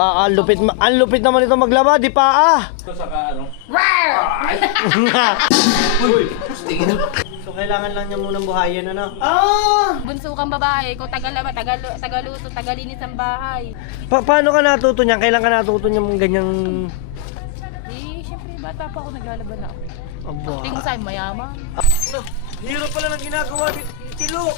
Ang lupit naman ito maglaba, di pa Ito saka ano? Uy! So kailangan lang niya munang buhayin, ano? Bunso kang babae, kung tagalaba, tagaluto, tagalinis ang bahay. Paano ka natuto niyan? Kailan ka natuto niyan mong ganyang... Siyempre, bata pa ako, naglalaban na ako. Aba. Tingin mo sa'yo, mayaman. Hirap pala ng ginagawa ni Tilo.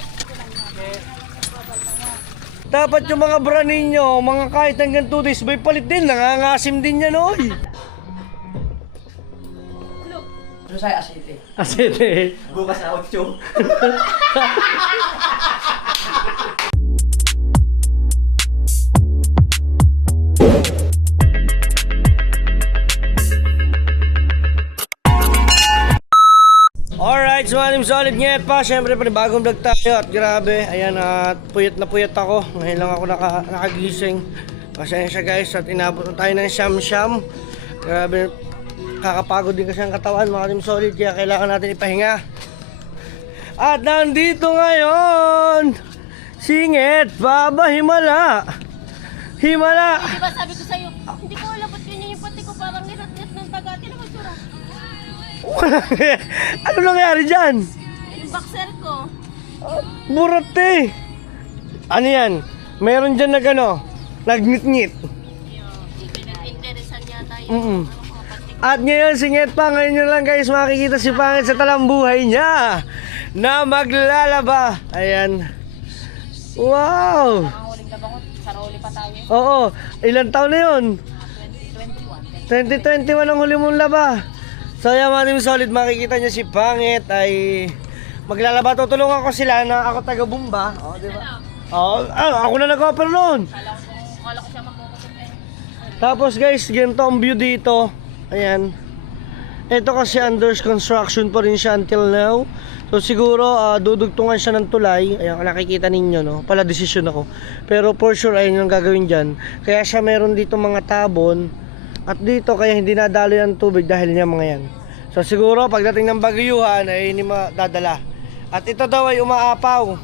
Dapat yung mga bra ninyo, mga kahit hanggang 2 days, may palit din. Nangangasim din yan, oy. Ano sa'yo asete? Asete. Bukas na 8. Alright, so solid ngayat pa. Siyempre, panibagong vlog tayo at grabe. Ayan, at puyat na puyat ako. Ngayon lang ako nakagising. Pasensya guys, at inabot na tayo ng siyam-siyam. Grabe, kakapagod din kasi ang katawan, mga team solid. Kaya kailangan natin ipahinga. At nandito ngayon, singit, baba, himala. Himala. Di ba sabi ko sa'yo, hindi ko alam ba't ganyan yung pati ko parang ngirat-ngirat ng tagati na magsura. Ano nangyari dyan? Yung boxer ko. Burate. Ano yan? Meron dyan na gano, nagnit-ngit. Interesan yata Mm-mm. yung mga pati ko. At ngayon, singit pa. Ngayon nyo lang guys, makikita si Pangit sa talambuhay niya na maglalaba. Ayan. Wow. Ang huling labang ko, saroli pa tayo. Oo. Ilan taon na yun? 2021. 2021 ang huli mong laba. So yan mga team solid, makikita nyo si Pangit ay maglalaba. Tutulungan ko sila na ako taga-bumba. O, diba? Oo, ako na nag-offer noon. Kala ko siya magkukusot eh. Tapos guys, ganito ang view dito. Ayan. Ito kasi under construction pa rin siya until now. So siguro dudugtungan siya ng tulay. Ayan, nakikita ninyo, no? Pala decision ako. Pero for sure ayun yung gagawin dyan. Kaya siya meron dito mga tabon. At dito kaya hindi nadalo yung tubig dahil niya mga yan. So siguro pagdating ng bagyuhan ay hindi madadala. At ito daw ay umaapaw.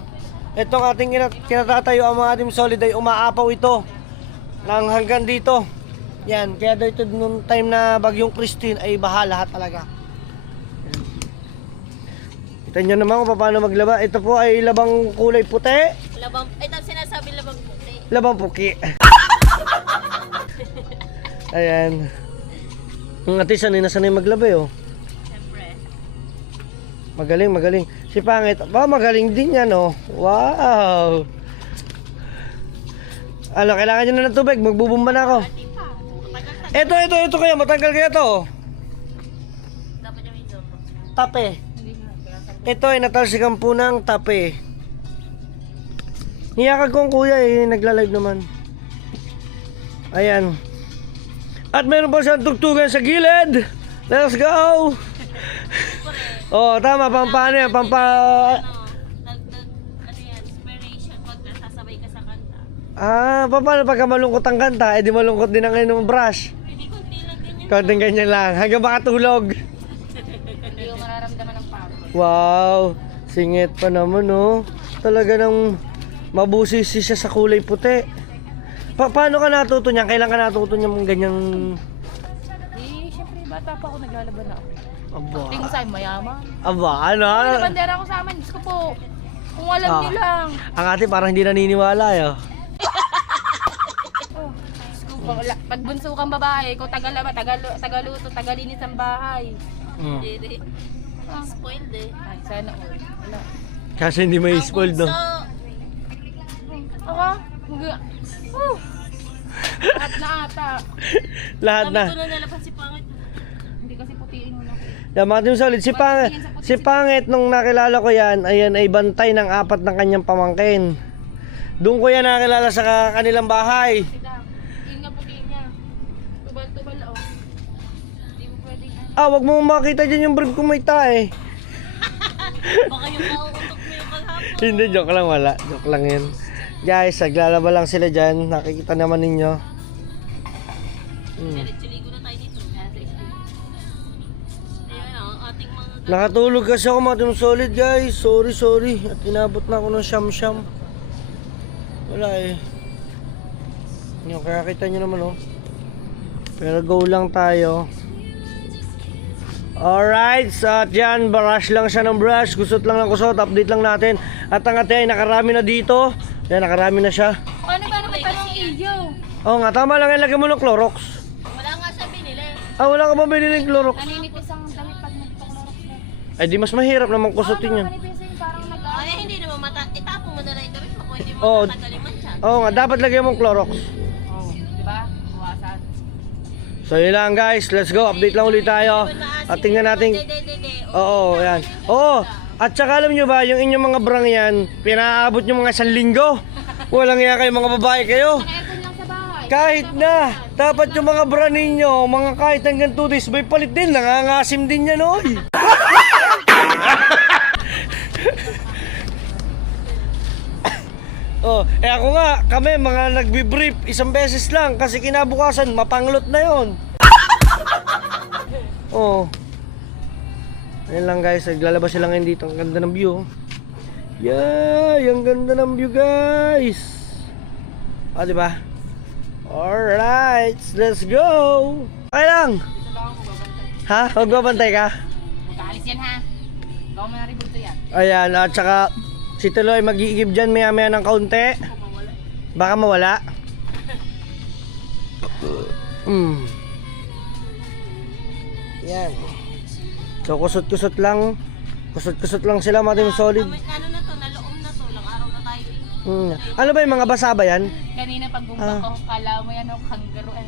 Itong ating kinatatayo ang mga team solid ay umaapaw ito nang hanggang dito. Yan, kaya daw ito nung time na bagyong Christine ay baha lahat talaga. Kita nyo naman kung paano maglaba. Ito po ay labang kulay puti. Labang, ito sinasabi labang puti. Labang puki. Ayan. Ang ate sanay na sanay maglaba oh. Siyempre. Magaling, magaling. Si Pangit, magaling din yan oh. Wow. Ano, kailangan nyo na ng tubig. Magbubumba na ako. Pati pa. Ito kaya. Matanggal kaya to. Dapat yung medyo. Tape. Hindi na. Ito ay natalsikan po ng tape. Niyakag kong kuya eh. Nagla-live naman. Ayan. At meron pa siyang tugtugan sa gilid. Let's go. Oh, tama. Pampano yan. Ano yan, inspiration pag nasasabay ka sa kanta. Paano pagka malungkot ang kanta? Eh di malungkot din ang inyong brush. Hindi kunti lang din yan. Konting ganyan lang. Hanggang makatulog. Hindi ko mararamdaman ng pagod. Wow. Singit pa naman oh. Talaga nang mabusisi siya sa kulay puti. Paano ka natuto niyan? Kailan ka natuto niyan mong ganyang... Siyempre, bata pa ako, naglalaban na ako. Aba. Tingin mo sa'yo, mayaman. Ano? Ano? Bandera ko sa amin, Diyos ko po. Kung alam niyo lang. Ang ate parang hindi naniniwala eh. Oh, Diyos ko po. Pag bunso kang babae, kung tagaluto, tagalinis ang bahay. Mm. Hindi. Spoiled eh. Ay, sana all. Wala. Kasi hindi may spoiled no? Ako? Lahat na ata. Lahat na. Sabi ko na nalaban si Pangit. Hindi kasi putiin mo na. Yan mga team solid. Si Pangit nung nakilala ko yan, ayan ay bantay ng 4 ng kanyang pamangkin. Doon ko yan nakilala sa kanilang bahay. Sida, putiin nga putiin niya. Tubal-tubal oh. Hindi mo pwedeng ano. Wag mo makita dyan yung brief kung may tae. Baka yung mauutok mo yung kalhapon. Hindi, joke lang, wala. Joke lang yun. Guys, naglalaba lang sila dyan. Nakikita naman ninyo. Diretso-ligo na tayo dito. Ayan ang ating mga... Nakatulog kasi ako mga team solid guys. Sorry. At inabot na ako ng siyam-siyam. Wala eh. Yung kaya kita nyo naman oh. Pero go lang tayo. Alright, so at yan, brush lang siya ng brush, kusot lang ng kusot, update lang natin. At ang ate ay nakarami na dito. Yan, nakarami na siya. Paano ba naman tanong video? Oo nga, tama lang, ilagay mo ng Clorox. Wala nga siya binili. Wala ka ba binili ng Clorox? Naninipis ang damit pag nagpa-clorox na. Ay di mas mahirap naman kusutin yan. Naninipis yung parang Ay, hindi naman itapon mo na lang yung damit mo kung hindi mo Oo. matanggalin man siya. Oo nga, dapat lagyan mong Clorox. Oo, di ba? Buwasan. So yun lang guys, let's go, update lang ulit tayo. At tingnan natin. Oo, yan. Oo, at saka alam nyo ba, yung inyong mga brang yan, pinaabot nyo mga 1 linggo. Walang iya kayo mga babae kayo. Naka-aircon lang sa bahay. Kahit na, dapat yung mga bra ninyo, mga kahit hanggang 2 days, may palit din, nangangasim din yan oy. Oh, ako nga, kami mga nagbi-brief 1 beses lang kasi kinabukasan mapanglot na 'yon. Oh. Ayun lang guys, naglalabas sila ngayon dito. Ang ganda ng view. Yeah, ang ganda ng view guys. Ah, di ba? Alright, let's go. Okay lang. Ha? Magbabantay ka? Magkaalis yan ha. Ikaw mo na rin bulto yan. Ayan, at saka si Tulo ay mag-iigib dyan maya-maya ng kaunti. Baka mawala. Yan. So kusot-kusot lang. Kusot-kusot lang sila, mga team solid. Ano na to, naloom na to, lang araw na tayo. Ano ba yung mga basa ba yan? Kanina pag bumba ko, kala mo yan o kangaroo eh.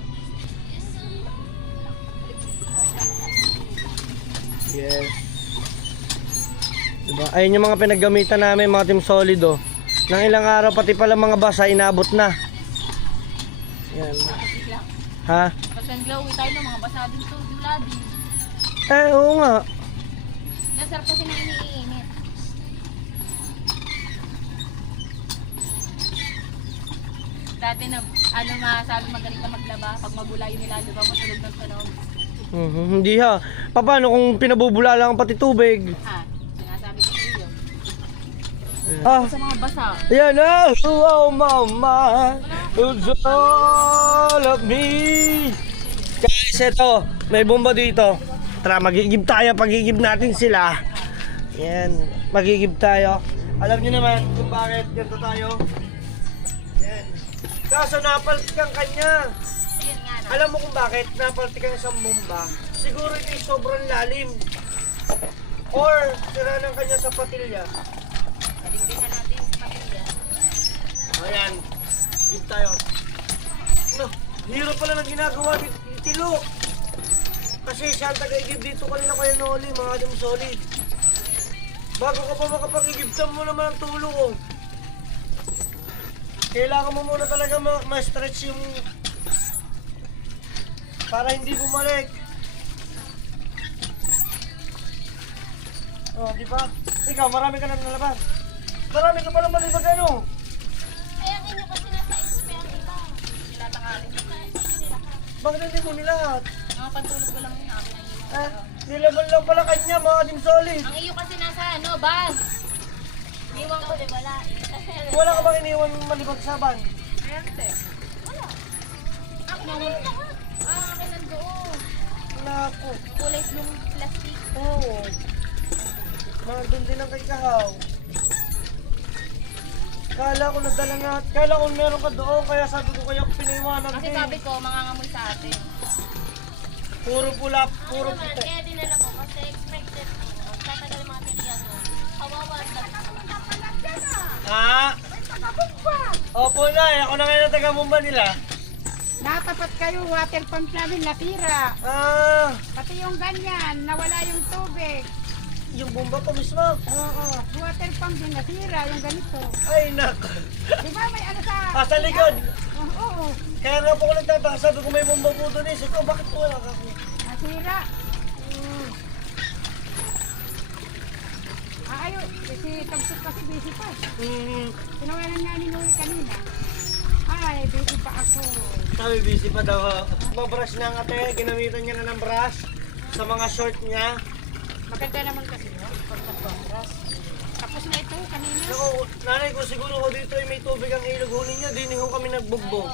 Yes. Diba? Ayun yung mga pinaggamitan namin, mga team solid oh. Nang ilang araw pati pala mga basa inabot na. Yan. Ha? Kasi ang glowy tayo ng mga basa din to, bloody. Oo nga. Nasarap kasi na iniinit. Dati na, ano masabi magaling ka maglaba, pag mabula yung nilalaba mo, tulog ng tunog. Hindi ha. Paano kung pinabubula lang pati tubig? Ha, sinasabi ko sa iyo. Ah, Sa mga basa. yan na. Oh mama, it's all of me. Guys, eto, may bomba dito. Tara, magigib tayo. Pagigib natin sila. Yan, magigib tayo. Alam niyo naman kung bakit ganito tayo. Yan. Kaso napaltikan kanya. Ayun nga na. Alam mo kung bakit napaltikan isang bomba? Siguro ito ay sobrang lalim. Or sira ng kanya sa patilya. Nalingdingan natin sa pamilya. Ayan, gib tayo. No, hirap pala ng ginagawa ni Tilo. Kasi siya ang taga-igib dito kanina kaya Noli, mga team solid. Bago ka pa makapag-igibtan mo naman ang tulo ko. Kailangan mo muna talaga ma-stretch yung para hindi bumalik. Oh, di ba? Ikaw, marami ka na nalaban. Marami ka pa naman ibag ano. Ay, ang inyo kasi nasa expert iba. Tinatangali. Bakit hindi mo nilahat? Mga pantulog ko lang yun, akin ang iyo. Nilaban lang pala kanya, mga team solid. Ang iyo kasi nasa ano, bag. Iwan ko, di wala. Wala ka bang iniwan malibag sa van? Erte. Wala. Ako na wala. Akin nandoon. Naku. Kulay blue plastic. Oo. Nandun din ang kay Kahaw. Kala ko nadala nga. Kala ko meron ka doon. Kaya sabi ko kaya piniwanan Kasi sabi ko, mangangamoy sa atin. Puro pula, puro Naman, puti. kaya dinala ko kasi expected ko. Tatagal mga Italiano. Kawawa sa Ha? Opo na ako na ngayon na taga-bumba nila. Natapat kayo, water pump namin nasira. Pati yung ganyan, nawala yung tubig. Yung bomba ko mismo. Oo, water pump din nasira, yung ganito. Ay nako. Di ba may ano sa... Sa likod. Oo, Kaya nga po ko nagtataka, sabi ko may bomba po doon eh. Sabi ko, bakit wala ka? nasira. Ayun, si Tagsut kasi busy pa. Tinawalan nga ni Nuri kanina. Ay, busy pa ako. Sabi busy pa daw. Babrush na nga ate, ginamitan niya na ng brush sa mga short niya. Maganda naman kasi yun, pag nagbabras. Tapos na ito kanina. Naku, nanay ko siguro ko dito ay may tubig ang ilog ho ninyo, di ho kami nagbugbog.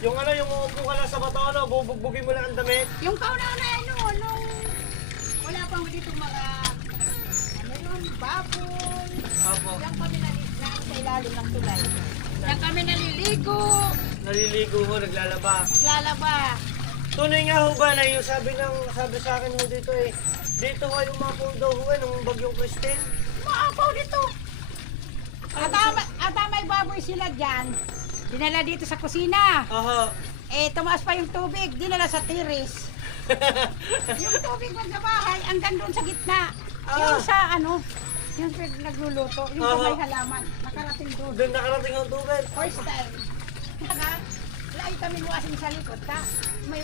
Yung ano, yung uupo ka lang sa bato, ano, bubugbugin mo lang ang damit. Yung kauna-una, nung wala pang dito mga, ano yun, baboy. Apo. Diyan kami nalilignan sa ilalim ng tulay. Diyan kami naliligo, Naliligo ho, naglalaba. naglalaba. Tunay nga ho ba na yung sabi sa akin ho dito eh, dito ho yung umapaw daw ho nung bagyong Christine. Maapaw dito. At may baboy sila dyan. Dinala dito sa kusina. Aha. Eh, tumaas pa yung tubig. Dinala sa tiris. Yung tubig mo sa bahay, hanggang doon sa gitna. Yung sa ano, yung nagluluto, yung sa may halaman. Nakarating doon. Doon nakarating ang tubig. First time. Saka, laay kami luwasin sa likod, ta? May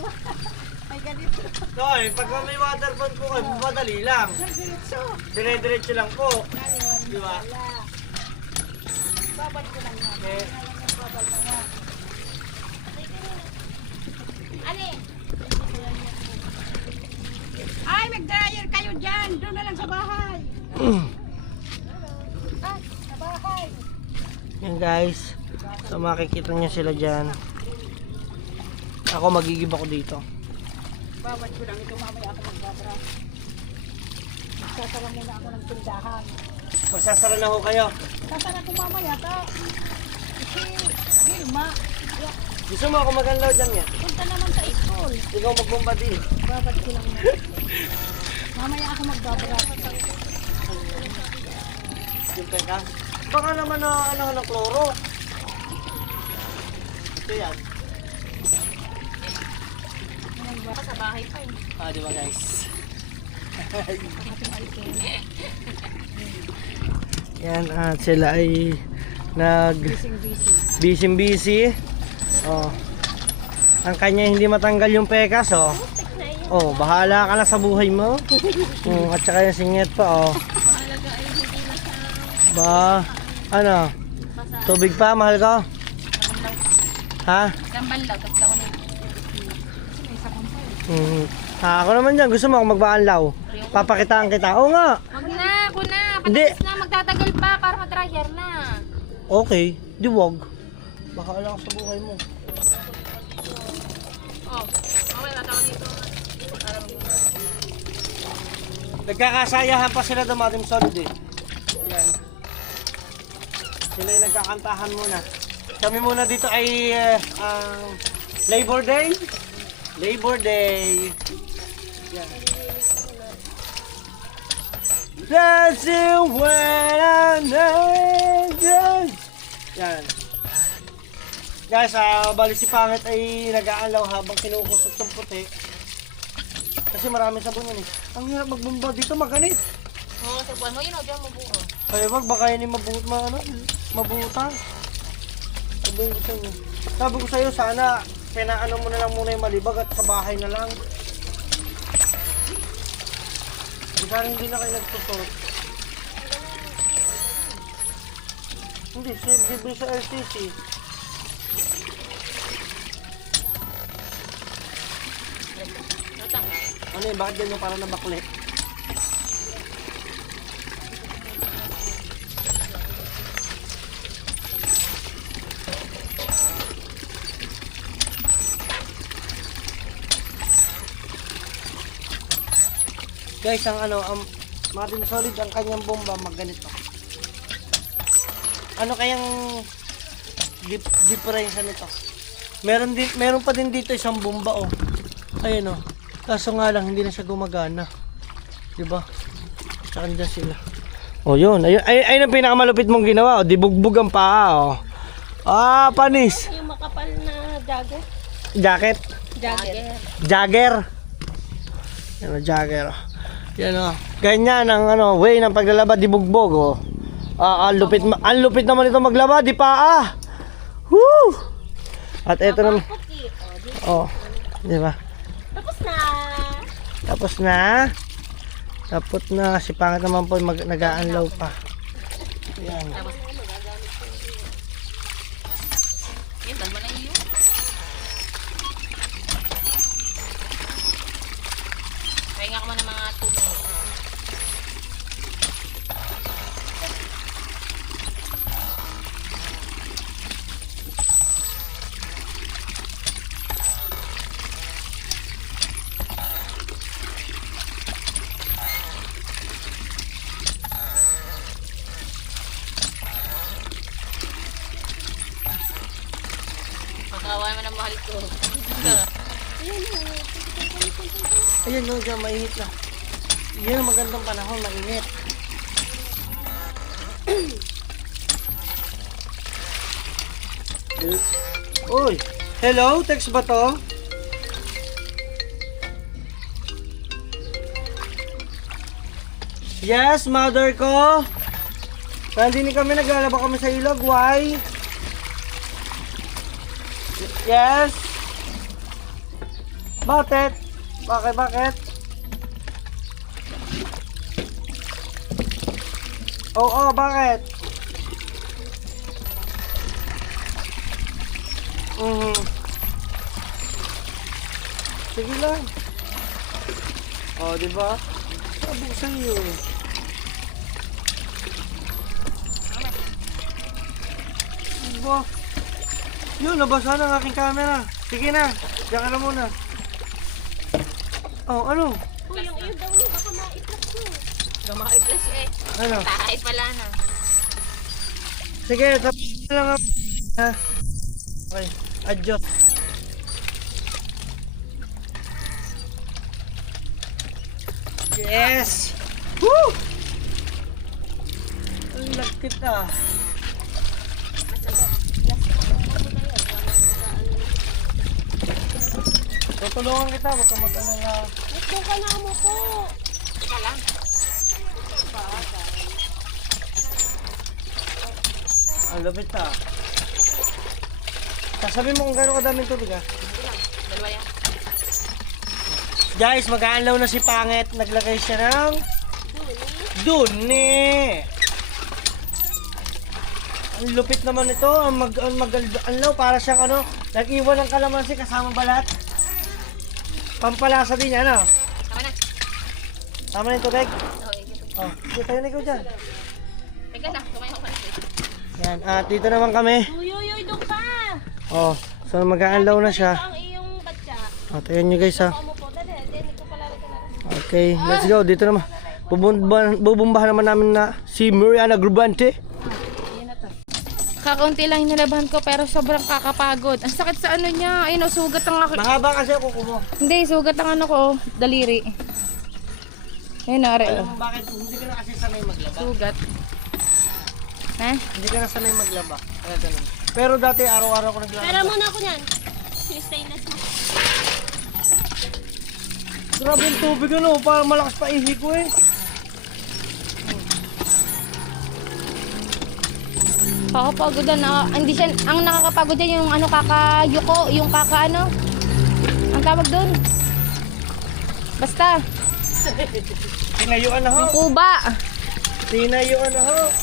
may ganito. Okay, pag may waterfall po kayo, madali lang. Nagdiretso. Dire-diretso lang po. Ngayon, Di ba? wala. Babal ko lang yan. Eh, Babal na yan. Ali, Ay, mag-dryer kayo dyan. Doon na lang sa bahay. Ah, sa bahay. yan guys. So makikita niyo sila dyan. Ako magigib ako dito. Babad ko lang ito. Mamaya ako magbabra. Magsasara muna ako ng tindahan. Magsasara na ho kayo. Sasara ko mamaya, ta. Kasi, Vilma, Gusto mo ako maganlaw dyan yan? punta naman sa school. Ikaw magbombardil. Babad ko lang na. Mamaya ako magbabra. Siyempre ka. Baka naman na ano ng kloro. Ito yan. baka sa bahay pa eh. Ah, di ba guys? Yan at sila ay nag busy. Oh. Ang kanya hindi matanggal yung pekas oh. Oh, bahala ka na sa buhay mo. At saka yung singit pa oh. Ba, ano? Tubig pa, mahal ko? Ha? Gambal daw, tatlaw na Ako naman dyan, gusto mo ako magbaanlaw? Papakitaan kita. Oo nga. Wag na, ako na. Hindi. Patalis na, magtatagal pa para ma-dryer na. Okay, di wag. Bahala ka sa buhay mo. Oh, okay, natawag dito. Nagkakasayahan pa sila dumating solid eh. Yan. Sila yung nagkakantahan muna. Kami muna dito ay Labor Day. Labor Day. Yan. Dancing when I'm naked. Yan. Guys, bali si Pangit ay nag-aalaw habang kinukusot ng puti. Kasi maraming sabon yan eh. Ang hirap magbumba dito, maganit. Oo, sa buwan mo, yun o, diyan mo buo. Ay, wag, baka yun yung mabuta. Sabi ko sa'yo. Sabi ko sa'yo, sana pinaano mo na lang muna yung malibag at sa bahay na lang. Sana hindi na kayo nagsusot. Hindi, libre sa LCC. Ano yun, bakit ganyan para nabakli? Guys, ang ano, Martin Solid, ang kanyang bomba, magganito. Ano kayang diferensya nito? Meron pa din dito isang bomba, oh. Ayun, oh. Kaso nga lang, hindi na siya gumagana. Diba? Tsaka dyan sila. Oh, yun. Ayun ang pinakamalupit mong ginawa, oh. Dibugbog ang paa, oh. Ah, panis. Yung makapal na jagger. Jacket. Jagger. Yan, oh, jagger, oh. Yan o. Ganyan ang ano, way ng paglalaba, di bugbog oh. Ang lupit naman ito maglaba, di pa Woo! At ito naman. Oh, di ba? Tapos na. Si Pangit naman po nag-aanlaw pa. Yan. Yan, dalawa na iyo. Pahinga ka mo ng mga 2 minutes. Ayan no, dyan mainit na. Yan ang magandang panahon, mainit. Uy, hello? Text ba to? Yes, mother ko. Kaya hindi kami naglalaba kami sa ilog. Why? Yes. Bakit? Bakit? Oo, bakit? Sige lang. Oh, di ba? Sabi sa iyo. Diba? Yun, nabasa na ang aking camera. Sige na, diyan ka na muna. Oh, ano? Uy, yung iyo daw niya, baka ma-i-flash mo. Gumakit eh. Ano? Tahay pala na. Sige, sabi lang ako. Ha? Okay, adjust. Yes! Woo! Ang lagkit ah. Tutulungan kita, huwag kang mag-alala. Doon ka na mo po. Teka lang. Ang lapit ah. Sasabi mo kung gano'ng kadaming tubig ah. Dalawa yan. Guys, mag-aalaw na si Pangit. Naglagay siya ng duni. Ang lupit naman ito. Ang mag-anlaw para siyang ano, nag-iwan ng kalamansi kasama balat. Pampalasa din yan, ano? Tama na. Tama na yung tubig. Oo, ito. Oh, sige tayo na ikaw dyan. Teka lang, tumayo ka na. Yan, at dito naman kami. Uy, doon ka. Oh, so mag-aalaw na siya. Ito ang iyong batya. At ayan nyo guys ha. Baka mo po. Dali, hindi ko pala rin na. Okay, let's go. Dito naman. Bubumbahan naman namin na si Mariana Grubante. Kakaunti lang yung nilabahan ko pero sobrang kakapagod. Ang sakit sa ano niya. Ayun, sugat ang ako. Mahaba kasi ako kumo. Hindi, sugat ang ano ko. Daliri. Ayun, nari. Alam mo bakit? Hindi ka na kasi sanay maglaba. Sugat. Ha? Hindi ka na sanay maglaba. Kaya ganun. Pero dati araw-araw ko naglaba. Pera muna ako niyan. Stainless mo. Grabe yung tubig ano. Parang malakas pa ihi ko eh. Kakapagod na. Hindi siya, ang nakakapagod yan yung ano, kakayuko. Yung kaka ano. Ang tawag doon. Basta. Tinayuan na ho. Yung kuba. Tinayuan na ho.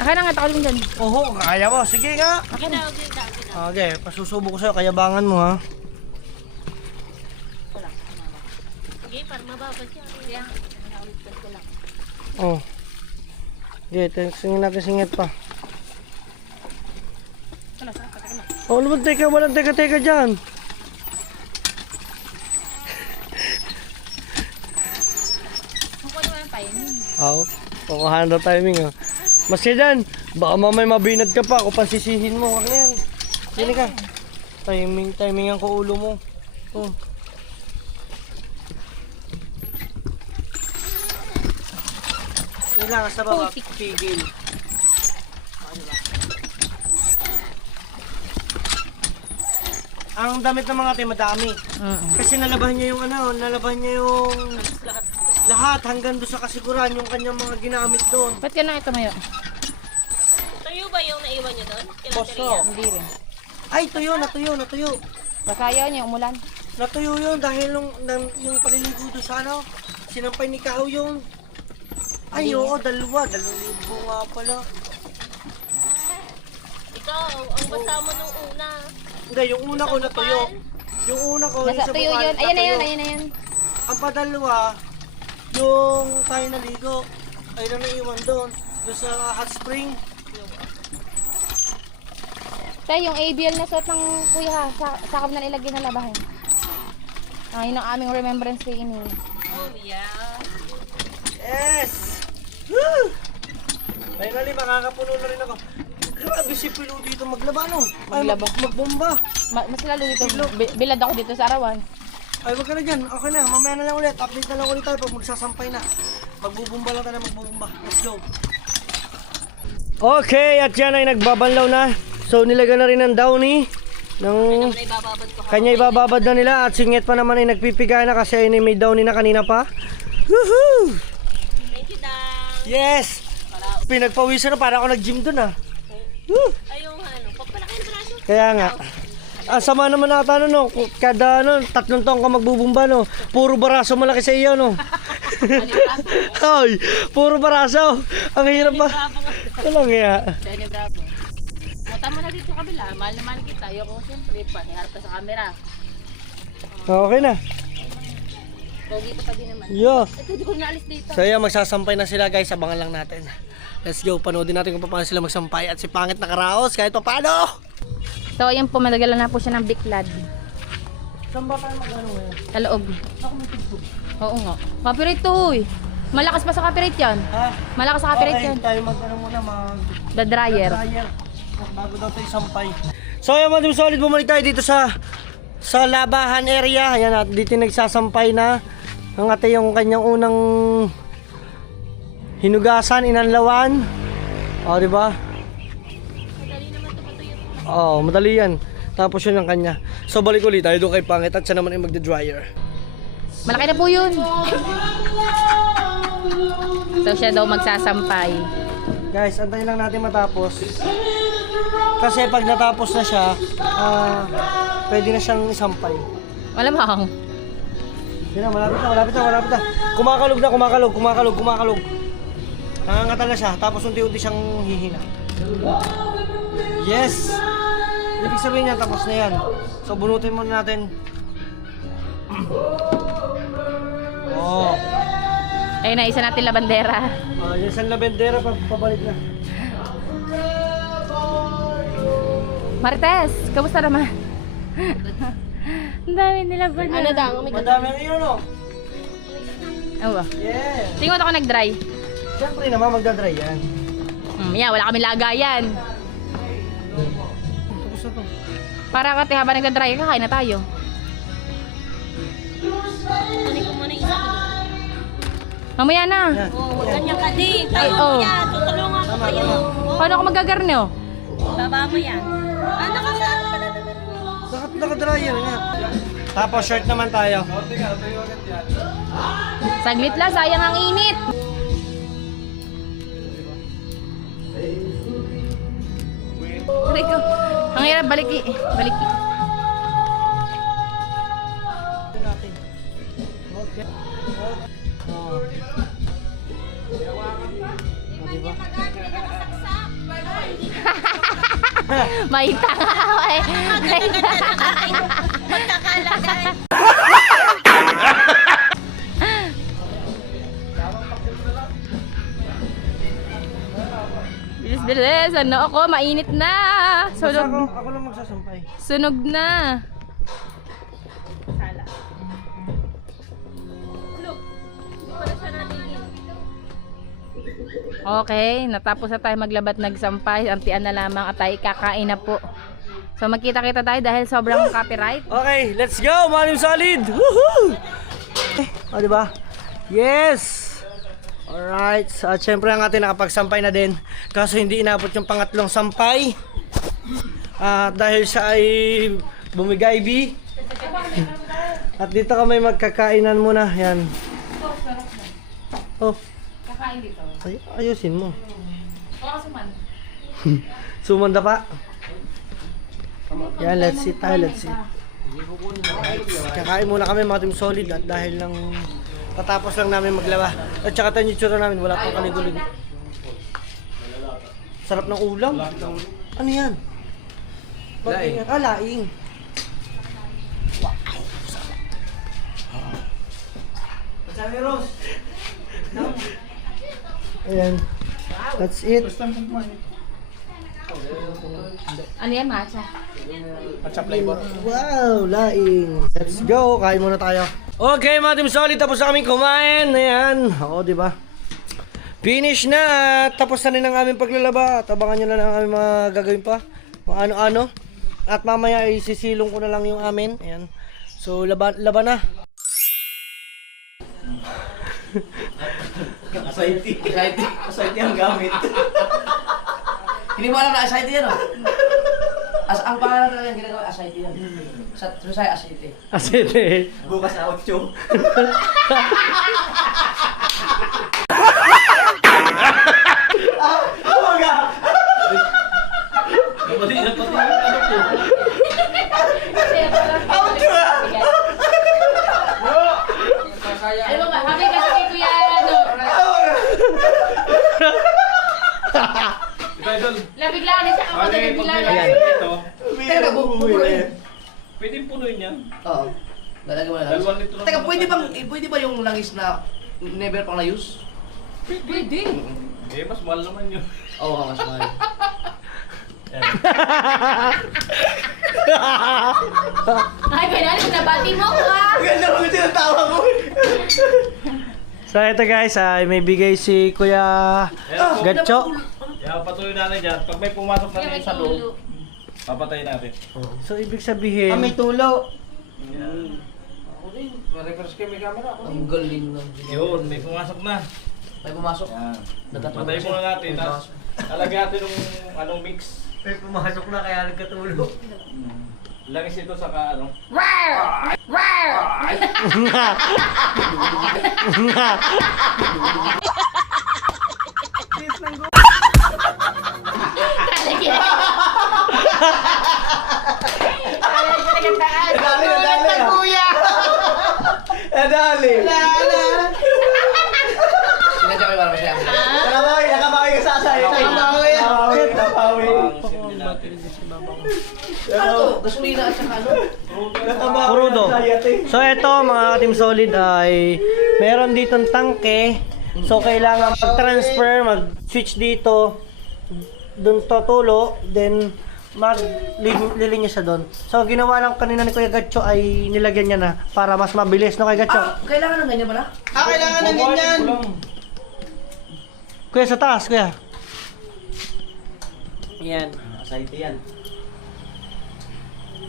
Akin na nga, takal mo dyan. Oho, kaya mo. Sige nga. Ginaw. Okay, pasusubo ko sa'yo. Kayabangan mo ha. Sige, para mababad siya. Oh. Okay, singin natin singit pa. Oh, naman teka, walang teka dyan. Kung ano yung timing. Oo, kukuhaan na timing ah. Mas ka dyan, baka mamay mabinad ka pa, kung pansisihin mo. Ano yan? Sini ka. Timingan ko ulo mo. Oh. Yun lang, sa baba, pigil. Ang damit ng mga ate madami. Kasi nalabahan niya yung ano, nalabahan niya yung lahat hanggang doon sa kasiguran yung kanyang mga ginamit doon. Ba't ka na ito mayo? Tuyo ba yung naiwan niyo doon? Boso. Hindi rin. Ay, natuyo. Basayaw niya, umulan. Natuyo yun dahil yung paliligo doon sa ano, sinampay ni Kaho yung... Ay, oo, 2,000 nga pala. Ikaw, ang basa mo nung una. Hindi, yung una ko natuyo. Yung una ko, yung Nasa sa tuyo bukal, yun. Ayan na natuyo. yun, ayan na yun. Ang padalwa, yung tayo naligo, ay na naiwan doon sa hot spring. Tayo, yung ABL na suot ng kuya ha, sakap na nilagay na labahin. Yun ang aming remembrance kay ini. Oh, yeah. Yes! Woo! Finally, makakapuno na rin ako. Grabe si Pilo dito maglaba, no? Ay, Maglaba. magbomba. Mas lalo dito, bilad ako dito sa arawan. Ay, wag ka na dyan. Okay na, mamaya na lang ulit. Update na lang ulit tayo pag magsasampay na. Magbubumba lang tayo, magbubumba. Let's go. Okay, at yan ay nagbabanlaw na. So, nilagyan na rin ng downy. Ng... Kanya ibababad na nila. At singit pa naman ay nagpipiga na kasi ay may downy na kanina pa. Woohoo! Thank you, Dang. Yes! Pinagpawisan na, para ako nag-gym dun ah. Woo! Ay, yung ano, pagpalaki ng braso. Kaya nga. Sama naman nata no, kada 3 taong ka magbubumba no. Puro baraso malaki sa iyo no. Ay, puro baraso. Ang hirap ba? Walang ya. Jenny Bravo. Mata mo na dito kabila. Mahal naman kita. Ayoko siyempre pa. Hiharap ka sa camera. Okay na. Pogi pa din naman. Yo. Ito, di ko naalis dito. So yeah, magsasampay na sila guys. Abangan lang natin. Let's go. Panoodin natin kung paano sila magsampay. At si Pangit nakaraos kahit pa paano. So, ayan po, madagala na po siya ng biklad. Saan ba tayo mag-ano ngayon? Sa loob. Ako may tugtog. Oo nga. Copyright to, uy. Malakas pa sa copyright yan. Ha? Malakas sa copyright yan. Tayo mag-ano muna The dryer. Bago daw tayo sampay. So ayan mga Team Solid, bumalik tayo dito sa labahan area. Ayan at dito nagsasampay na ang ate yung kanyang unang hinugasan, inanlawan. O, di ba? Oo, madali yan. Tapos yun ang kanya. So balik ulit tayo doon kay Pangit at siya naman ay magde-dryer. Malaki na po yun. So, siya daw magsasampay. Guys, antayin lang natin matapos. Kasi pag natapos na siya, pwede na siyang isampay. Malamang. Yan na, malapit na. Kumakalog. Nangangatal na siya, tapos unti-unti siyang hihina. Yes! Ibig sabihin niya, tapos na yan. So, bunutin muna natin. Oh. Ayun na, isa natin labandera. Yung isang labendera, pabalik na. Marites, kamusta naman? Ang dami nila ba na? Ano, Dang? May Madami ang iyon, no? Ano ba? Yeah! Tingin mo ako nag-dry. Siyempre naman, magdadry yan. Yeah, wala kami lagayan. Tapos na to. Para kasi habang nagda-dry, kakain na tayo. kunin ko muna yung isa. Mamaya na. Yan. Oo, ganyan ka din. Ay, Tayo oh. mo yan. Tutulungan ko kayo. Paano ako magagarnyo? Baba mo yan. Nakasaan ka na naman. Naka-dryer nga. Tapos shirt naman tayo. Saglit lang, sayang ang init. Aray ko. Ang hirap, baliki. Baliki. Okay. Oh. Diba? May tanga ako eh. May Magkakalagay. bilis, ano ako, mainit na. Basta Sunog, ako lang magsasampay. sunog na. Okay, natapos na tayo maglabat nagsampay. Antian na lamang at tayo kakain na po. So magkita-kita tayo dahil sobrang copyright. Okay, let's go! Manim solid! Woohoo! O, diba? Yes! Alright, so at syempre ang ating nakapagsampay na din. Kaso hindi inabot yung pangatlong sampay. Dahil siya ay bumigay. At dito kami magkakainan muna. Yan. Oh, Kakain dito. ayusin mo. O kasuman. Sumanda pa. Yan, let's sit tayo, let's sit. Kakain muna kami mga Team Solid at dahil lang tatapos lang namin maglaba. At saka tayo yung tsura namin, wala pang kaligo-ligo. Sarap ng ulam. Ano yan? Laing. Laing. Sabi Rose. Ayan. That's it. Ano yan, matcha? Wow, laing. Let's go. Kain muna tayo. Okay, mga Team Solid, tapos na kaming kumain. Ayan. Oo, di ba? Finish na. Tapos na rin ang aming paglalaba. Tabangan nyo na lang ang aming mga gagawin pa. Kung ano-ano. At mamaya isisilong ko na lang yung amin. Ayan. So, laban na. Asayte ang gamit. Hindi mo alam na asayte yan, oh. Ang pangalan na lang ginagawa, asayte yan. Sa Susay, asayte. Asete. Bukas na 8. Alam mo ba, kami kasi kay Kuya, ano, nabiglaan na siya ako, nabiglaan na. Ayan. Teka, buburuin. Pwede punuin yan. Oo. Lalagyan mo na lang. Dalawang litro lang. Teka, pwede ba yung langis na never pang na-use? Pwede. Eh, mas mahal naman yun. Oo, mas mahal. Ay, kailangan ko nabati mo ko ah. Ganda mo yung tinatawa mo. So, ito guys, ay may bigay si Kuya Gatcho. Kaya patuloy natin dyan. Pag may pumasok na rin sa loob, papatayin natin. So, ibig sabihin, tulo. Yan. Ma-reverse kayo may camera ako. Ang galing ng Yun, may pumasok na. May pumasok. Yan. Nagkatulog Patayin siya. muna natin. Tapos, lalagyan natin ng anong mix. may pumasok na kaya nagkatulog. Langis ito sa ano. Nadali. Sinadya ko yung para masaya. Nakabawi ka sa asay. Nakabawi. Pang sindi natin. Ano to? Gasolina at saka ano? Crudo. So ito mga Team Solid ay meron ditong tangke. So kailangan mag-transfer, mag-switch dito, dun tutulo, then maglilinya siya doon. So ginawa lang kanina ni Kuya Gatcho ay nilagyan niya na para mas mabilis, no Kuya Gatcho? Kailangan ng ganyan pala? Kailangan ng ganyan. Kuya sa taas, Kuya. Yan. Asayte yan.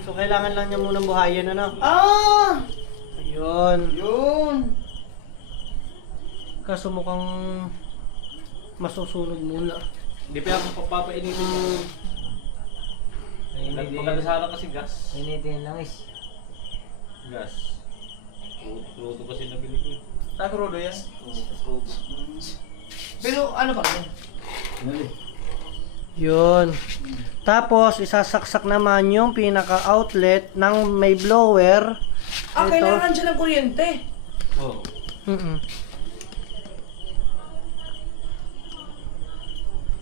So kailangan lang niya munang buhayin, ano? Ayun. Yun. Kaso mukhang masusunog muna. Hindi pa ako papainitin. Maganda sana kasi gas. Initin lang is. Gas. Luto kasi nabili ko. Sa crudo yan? Pero ano pa rin? Yun. Tapos isasaksak naman yung pinaka-outlet ng may blower. Kailangan siya ng kuryente. Oo.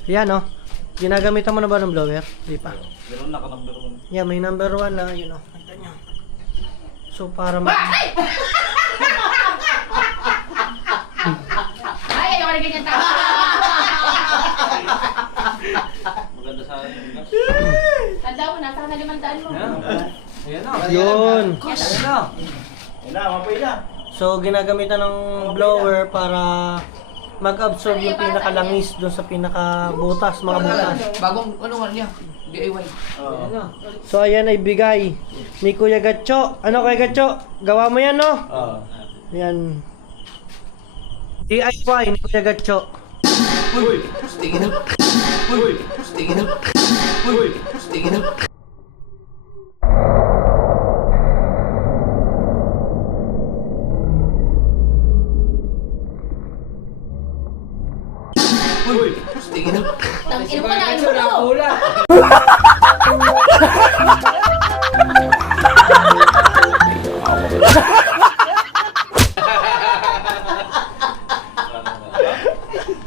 Yan oh. Ginagamitan mo na ba ng blower? Di pa. Meron na ka number 1. Yan, may number 1 na, yun oh. Kita nyo. So para Ay, ayaw na ganyan tao. Maganda sana yung gas. Tanda mo, nasa ka na 500 mo. Ayan na. Yun. Ayan na, mapay na. So ginagamitan ng blower para mag-absorb yung pinakalangis doon sa pinakabutas, mga butas. Bagong ano nga niya? DIY. So ayan ay bigay ni Kuya Gatcho. Ano Kuya Gatcho? Gawa mo yan, no? Yan. DIY ni Kuya Gatcho. Uy! Tingin na. Uy! Tingin na. Uy! Tingin na. Uy! Tingin na. Tangin mo na, ino mo.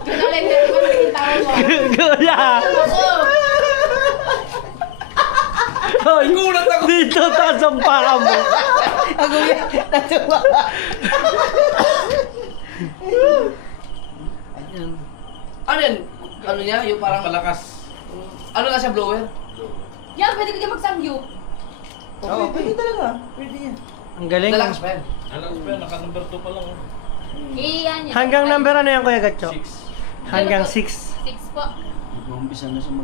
Kailangan na iba na yung tao mo. Kuya! Hoy! Dito taas ang paa mo. Ano yan? Ano niya? Yung parang... Palakas. Ano nga siya, blower? Yan, pwede ko din magsamgyup. Oo, pwede talaga. Pwede yan. Ang galing. Dalakas pa yan. Alam ko pa, naka number 2 pa lang. Iyan yan. Hanggang number ano yan Kuya Gatcho? 6. Hanggang 6. 6 po.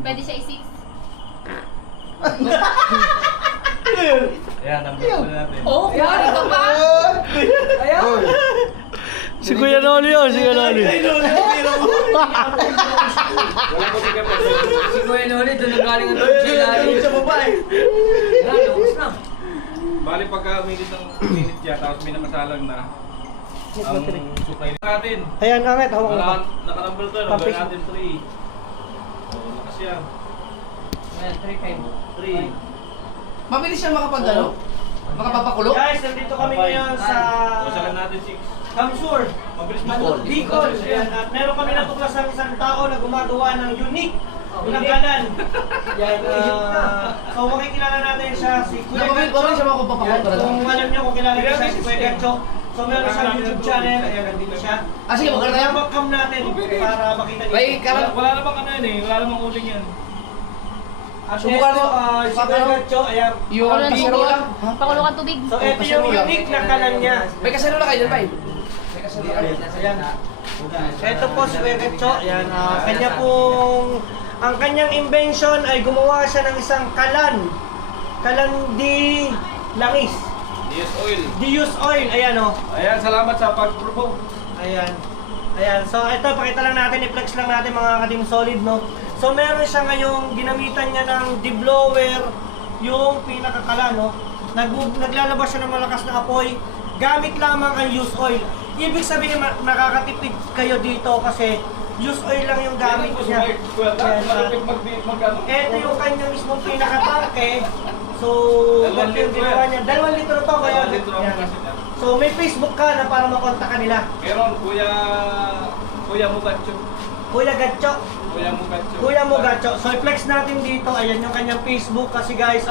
Pwede siya i-6. Ayan, number na natin. Oh, yari ka ba? Ayan. Si Kuya Noli yun, si Kuya Noli. Wala ko si Kapag. Si Kuya Noli, doon nagaling ang tubig sa babae. Ayan, lubos na. Bali pagka minit ng minit siya, tapos may nakasalang na ang supply natin. Ayan, angat, hawak mo pa. Naka-number to, Pampis. number natin 3. Oh, lakas yan. Ayan, 3. 3. Mabilis siya makapag-ano? Makapapakulo? Guys, nandito kami ngayon sa Wasakan natin 6. Kamsur, Mabilis Bicol. Ayan, at meron kami natuklasan isang tao na gumagawa ng unique pinagalan. Yan, so makikilala natin siya si Kuya Mabilis Gatcho. siya makapapakulo Yan, talaga. kung alam niyo kung kilala niyo siya si Kuya Gatcho. So meron siyang YouTube channel, ayan, nandito siya. Ah, sige, magkano tayo? Welcome natin para makita niyo. Ay, karat. Wala namang ano yan eh, wala namang uling yan. At Subukan ito, mo. si Kuya Gatcho, ayan. Yung Pakulo ng biro tubig. lang. Pakulo ng tubig. So ito yung unique na kalan niya. May kasalula kayo dyan, bay? May kasalula kayo. Ayan. Ito po si Kuya Gatcho, ayan, kanya pong, ang kanyang invention ay gumawa siya ng isang kalan. Kalan di langis. DS oil. Diuse oil, ayan o. Ayan, salamat sa pag-promote. Ayan. Ayan, so ito, pakita lang natin, i-flex lang natin mga katim solid, no? So meron siya ngayong ginamitan niya ng deblower, yung pinakakala, no? Naglalabas siya ng malakas na apoy, gamit lamang ang used oil. Ibig sabihin, nakakatipid kayo dito kasi used oil lang yung gamit niya. Ayan, Mag-ano? ito yung kanya mismong pinakatangke. So, Dalawang ito yung litro ginawa yan. niya. 2 litro to, kaya. Dalawang litro ang Yan. kasi niya. So, may Facebook ka na para makontak ka nila. Meron, Kuya Mugacho. Kuya Gatcho. Kuya Mugacho. Kuya Mugacho. So, i-flex natin dito. Ayan yung kanyang Facebook kasi guys,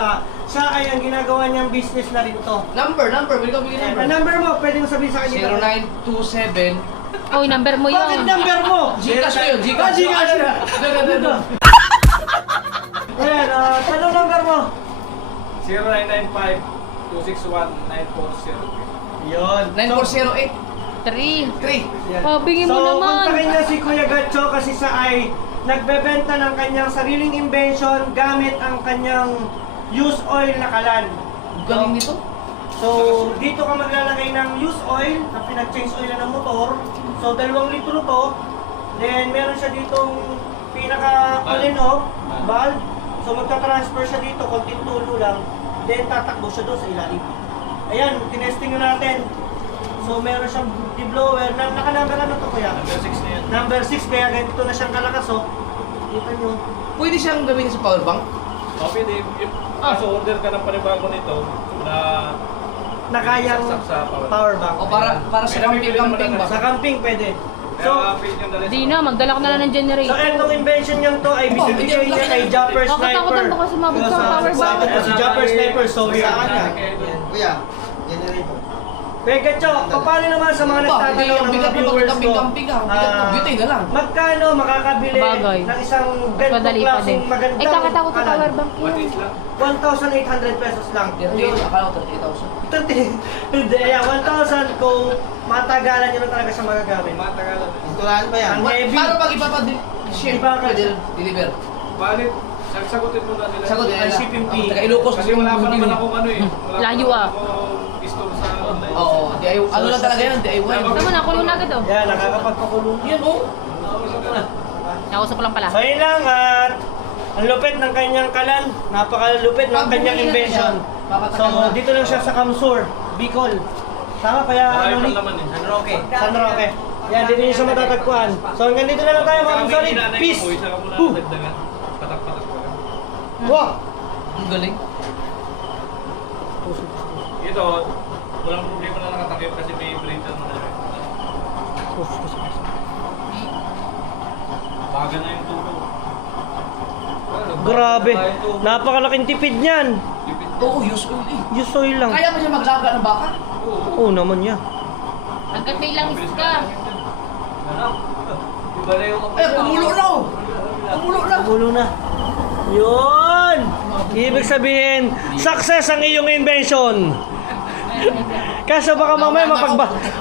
siya ay ang ginagawa niyang business na rin to. Number. Will ka bigyan Ang number mo, pwede mo sabihin sa kanya. 0927. Oy, number mo Bakit yun. number mo? Gcash ko yun, Gcash. Ah, Gcash. Dito. Ayan, tanong number mo. 0995-261-9403. Yun. 9408. 3. 3. Yan. Oh, bigyan mo So, naman. kontakin niya si Kuya Gatcho kasi siya ay nagbebenta ng kanyang sariling invention gamit ang kanyang used oil na kalan. Galing nito. So, dito ka maglalagay ng used oil na pinag-change oil na ng motor. So, 2 litro to. Then, meron siya ditong pinaka-on and off valve. So, magta-transfer siya dito, konting tulo lang. Then, tatakbo siya doon sa ilalim. Ayan, tinesting na natin. So, meron siyang deblower. Naka-number ano to, kuya? Number 6 na yan. Number 6, kaya ganito na siyang kalakas, oh. Kita nyo. Pwede siyang gamitin sa power bank. Okay, kaso order ka ng panibago nito na Nakayang sa power bank. O para sa camping ba? Sa camping, pwede. So, So, Di na, magdala ka na lang ng generator. so etong invention niyang to ay binibigay niya kay Jumper Bakit ako Sniper. tanto kasi mabot sa power bank? Si Jumper Sniper, so sa kanya. Kuya, generator. Kuya Gatcho, paano naman sa mga nagtatanong ng mga Bigat mo viewers ko? camping ka. Bigat mo, butay na lang. Magkano makakabili Bagay. ng isang Mas ganito madali pa din. klaseng magandang Eh, kakatakot sa kalan? power bank What yun. is lang? 1,800 pesos lang. 38, akala ko 38,000. Hindi, ayan, 1,000 kung matagalan nyo na talaga siya magagamit. Matagalan. Tulahan ba yan? Ang heavy. Paano pag ipapa-ship? Iba ka. Pwede deliver. Balit, sagutin mo na nila. Sagot Ang shipping fee. Taga Ilocos Kasi wala pa naman akong ano eh. Wala Layo, pa ah. akong store sa online. Oo, DIY. Ano lang talaga yan, DIY. Tama na, kulong na agad oh. Yan, nakakapagpakulong. Yan oh. Nausap ko lang pala. So yun lang at ang lupit ng kanyang kalan, napakalupit ng kanyang invention. So dito lang siya sa Kamsur, Bicol. Tama kaya Marami ano ni? pang laman eh. San Roque. Yan, dito niyo siya matatagpuan. So hanggang dito na lang tayo mga solid. Peace! Isa ka muna Woo! dagdagan. Patak-patak ko lang. Wow! Ang galing. Ito, walang problema na nakatakip kasi may breaker na rin. Baga na yung tubo. Grabe, napakalaking tipid niyan. Oo, useful eh. Yung soil lang. Kaya mo siya maglaga ng baka? Oo naman niya. Hanggat may langis ka. Ay, kumulo na oh. Kumulo na. Ulo na. Yun! Ibig sabihin, success ang iyong invention. Kaso baka mamaya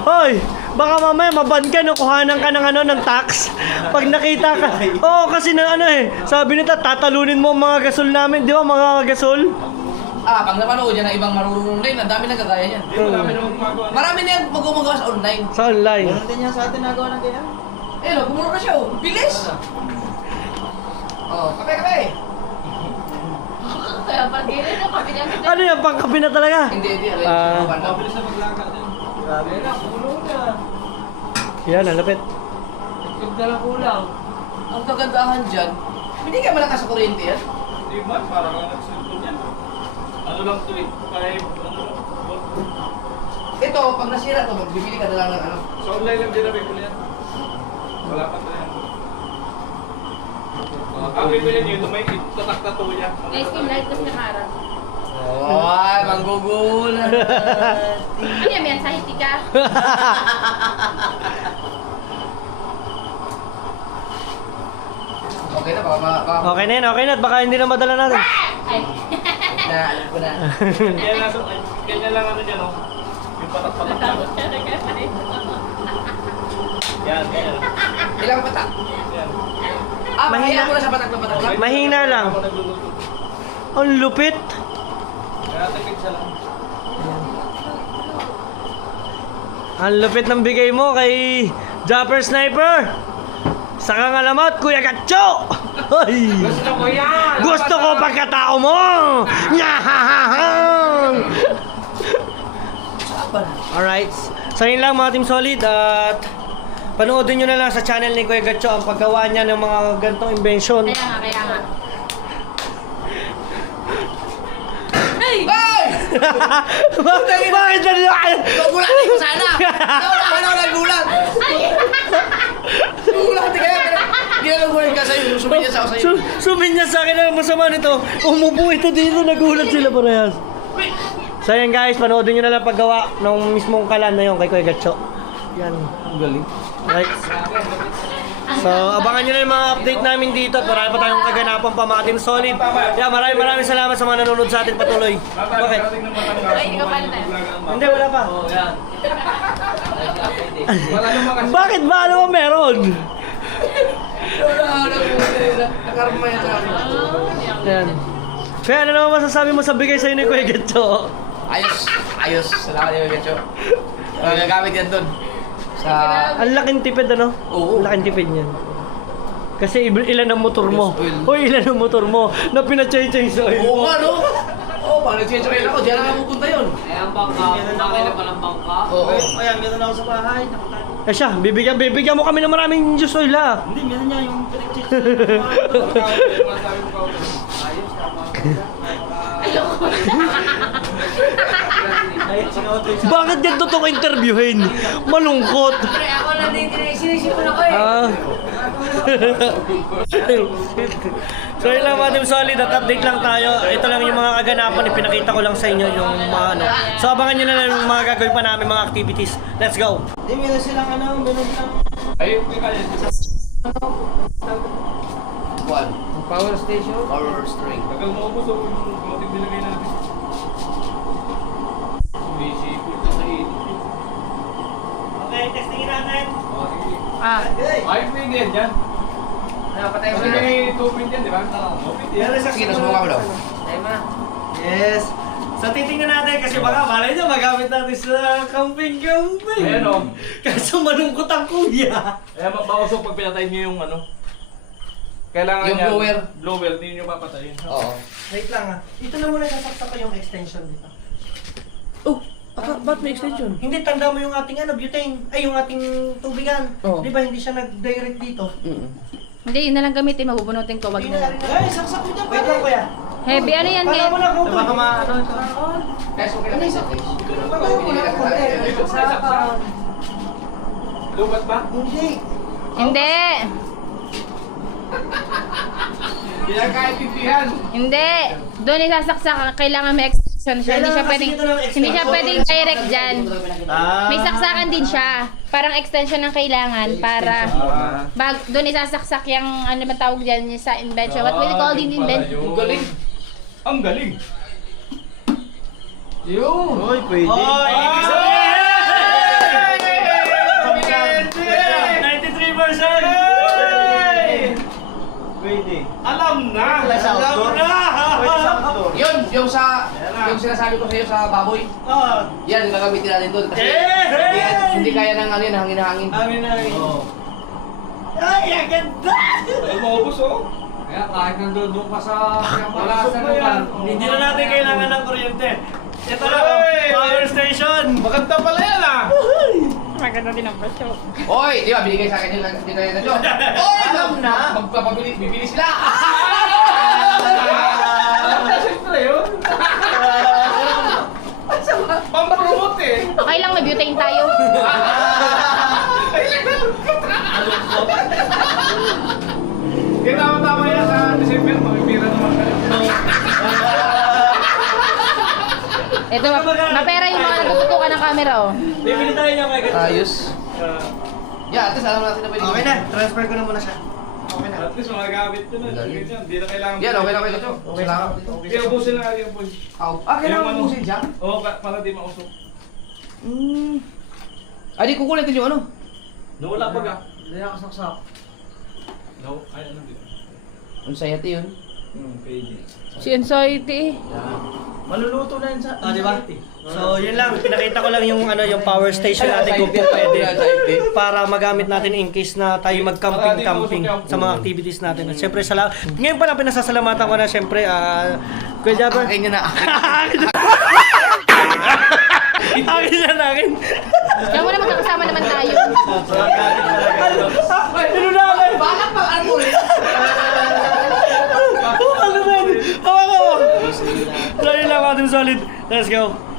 Hoy! Baka mamaya maban ka no, kuhanan ka ng ano ng tax. Pag nakita ka. Oo, kasi na ano eh. Sabi nito, tatalunin mo ang mga gasol namin, di ba mga gasol? pag napanood yan ng ibang marurunong din, ang dami nagkagaya niyan. Hindi, marami naman gumagawa. Marami na yan magumagawa sa online. Sa online. Meron din yan sa atin nagawa ng ganyan. Eh, no, gumuro ka siya, oh. Bilis! Oh, kape! Kaya pag ganyan na, kapilang ka. Ano yan? Pangkapi na talaga? Hindi, Mabilis na maglaga din. Grabe. Yan, ang lapit. Ang kagandahan dyan, hindi ka malakas sa kuryente yan. Hindi man, parang lang nag-cellphone yan. Ano lang to eh, kahit ano lang. Ito, pag nasira to, magbibili ka na lang ng ano. Sa online lang din na bibili yan. Wala pa tayo. Ang bibili niyo, ito may tatak na to yan. Guys, kung light tas nakarang. Ay, manggugulan. Ano yan, yan? Sahiti ka? Okay na, baka Okay na yun, okay na. Baka hindi na madala natin. Ay. na, alam ko na. Kanya lang ano dyan, oh. Yung patak-patak. Tapos siya nagkakalit. Yan, kanya. Ilang patak? Yan. Mahina mo na sa patak na patak lang. Mahina lang. Ako nagluluto. Ang lupit. Kaya tingin siya lang. Ang lupit ng bigay mo kay Japper Sniper. Sa kangalamat, Kuya Gatcho. Ay. Gusto ko yan! Gusto ko pagkatao mo. Nyahahahan. Alright. So yun lang mga Team Solid. At panoodin nyo na lang sa channel ni Kuya Gatcho ang paggawa niya ng mga gantong invention. Kaya nga. Ay! Bakit na Gugulatin ko sana! Wala ako nagulat! Gugulatin ka yan! Hindi na nagulat ka sa'yo. Suminya sa ako sa'yo. Sumin niya sa akin ang masama nito. Umupo ito dito, nagulat sila parehas. So yan guys, panoodin nyo na lang paggawa ng mismong kalan na yun kay Kuya Gatcho. Yan. Galing. Right. So abangan nyo na yung mga update namin dito at marami pa tayong kaganapan pa mga Team Solid. Yeah, maraming salamat sa mga nanonood sa atin patuloy. Bakit? Ay, hindi ka pala tayo. Hindi, wala pa. Wala naman kasi. Bakit ba? Ano ba meron? Nakarma yan sa akin. Yan. Kaya ano naman masasabi mo sa bigay sa'yo ni Kuya Gatcho? Ayos. Salamat yung gacho. Gagamit yan dun. Sa... Ang laking tipid ano? Oo. Ang laking tipid niyan. Kasi ilan ang motor mo? Yes, oil. Hoy, ilan ang motor mo na pinachay-chay sa oil Oo mo? nga, no? Oo, paano nag-change ako? Diyan lang pupunta yun. Oo. Ayan, meron ako sa bahay. Eh siya, bibigyan mo kami ng maraming juice oil ha. Hindi, meron niya yung pinag-check. Bakit ganito tong interviewin? Malungkot. Pre, ako na din, sinisipon ako eh. Ah. So yun lang mga Team Solid at update lang tayo. Ito lang yung mga kaganapan, ipinakita ko lang sa inyo yung mga ano. So abangan nyo na lang yung mga gagawin pa namin mga activities. Let's go! Hindi, meron silang ano, meron silang... Ayun, kaya. One. Power station. Power string. Tagal mo ubos, oh, yung konting nilagay natin. Sumisipot na sa init. Okay, testingin natin. Oh, sige. Ah. Ayos na yun dyan. Napatay Kasi may tupin dyan, di ba? Tupin yan. Sige, nasubukan mo daw. Yes! So titingnan natin kasi baka malay nyo magamit natin sa camping-camping. Ayan, oh. Kaso malungkot ang kuya. Kaya mausok pag pinatay nyo yung ano. Kailangan Yung yan, blower. Blower, hindi nyo papatayin. Oo. Wait lang ah. Ito na muna sasaksak ko yung extension dito. Oh, ba't may extension? Hindi, tanda mo yung ating ano, butane. Ay, yung ating tubigan. Oo. Di ba hindi siya nag-direct dito? Hindi, yun na lang gamitin. Mabubunutin ko. Wag Hindi na. na rin. Ay, saksak mo dyan. Wait lang kuya. Heavy, ano yan, Para Ken? mo na kung Baka ano ito. Guys, okay lang isa. Lubat ba? Hindi. Hindi. Pinakaintindihan. Hindi. Doon isasaksak. Kailangan may extension siya. Hindi siya Kailangan pwedeng, kasi ito ng extension. hindi siya pwedeng direct dyan. Ah. May saksakan din siya. Parang extension ang kailangan para doon isasaksak yung ano ba tawag dyan yung sa invention. What will you call din invention? Ang galing. Ang galing. Uy, pwede. Oy, ibig sabihin! 93%! Pwede. Alam na. Pwede sa outdoor. Alam na! Pwede sa outdoor. Yun, yung sa... Yung sinasabi ko sa iyo sa baboy, Oo. yan gagamitin natin doon kasi Eh! hindi kaya ng ano yun, hangin-hangin. Amin na rin. Oo. Ay, ang ganda! Ay, maubos oh. Kaya kahit nandun ka sa Wala sa lugar. Hindi na natin kailangan ng kuryente. Ito na, Hey! power station! Maganda pala yan ah. Maganda din ang presyo. Oy, di ba binigay sa akin yung binigay na John? Oy, alam na. Magpapabili, bibili sila. Siyempre yun. Pampromote eh. Okay lang, may butane tayo. Kaya tama-tama yan sa December, mamipira naman kayo. Ito, mapera yung mga natututukan ng camera, oh. Bibili tayo niya kay Ayos. Yeah, at least alam natin na pwede. Okay na, transfer ko na muna siya. Okay na. At least magagamit ko na. Hindi na kailangan. Yan, okay na kayo ito. Salamat. Kaya ubusin na yung boy. Ah, kailangan mo ubusin siya? Oo, para di mausok. Ay, di kukulitin yung ano? Nawala pag ah. Hindi ako saksak. No, ay ano dito. Ang sayati yun. Pwede. Si anxiety. Maluluto na yun sa... Di ba? So, yun lang. Pinakita ko lang yung yung power station natin kung po pwede. Para magamit natin in case na tayo mag-camping sa mga activities natin. At syempre, ngayon pa lang pinasasalamatan ko na syempre, Kuya Jabber. Akin niya na. Akin yan, akin. Kaya mo na magkakasama naman tayo. Ano na akin? Balak pang ano rin. Ano ba? Hawa ko. So, yun lang mga solid. Let's go.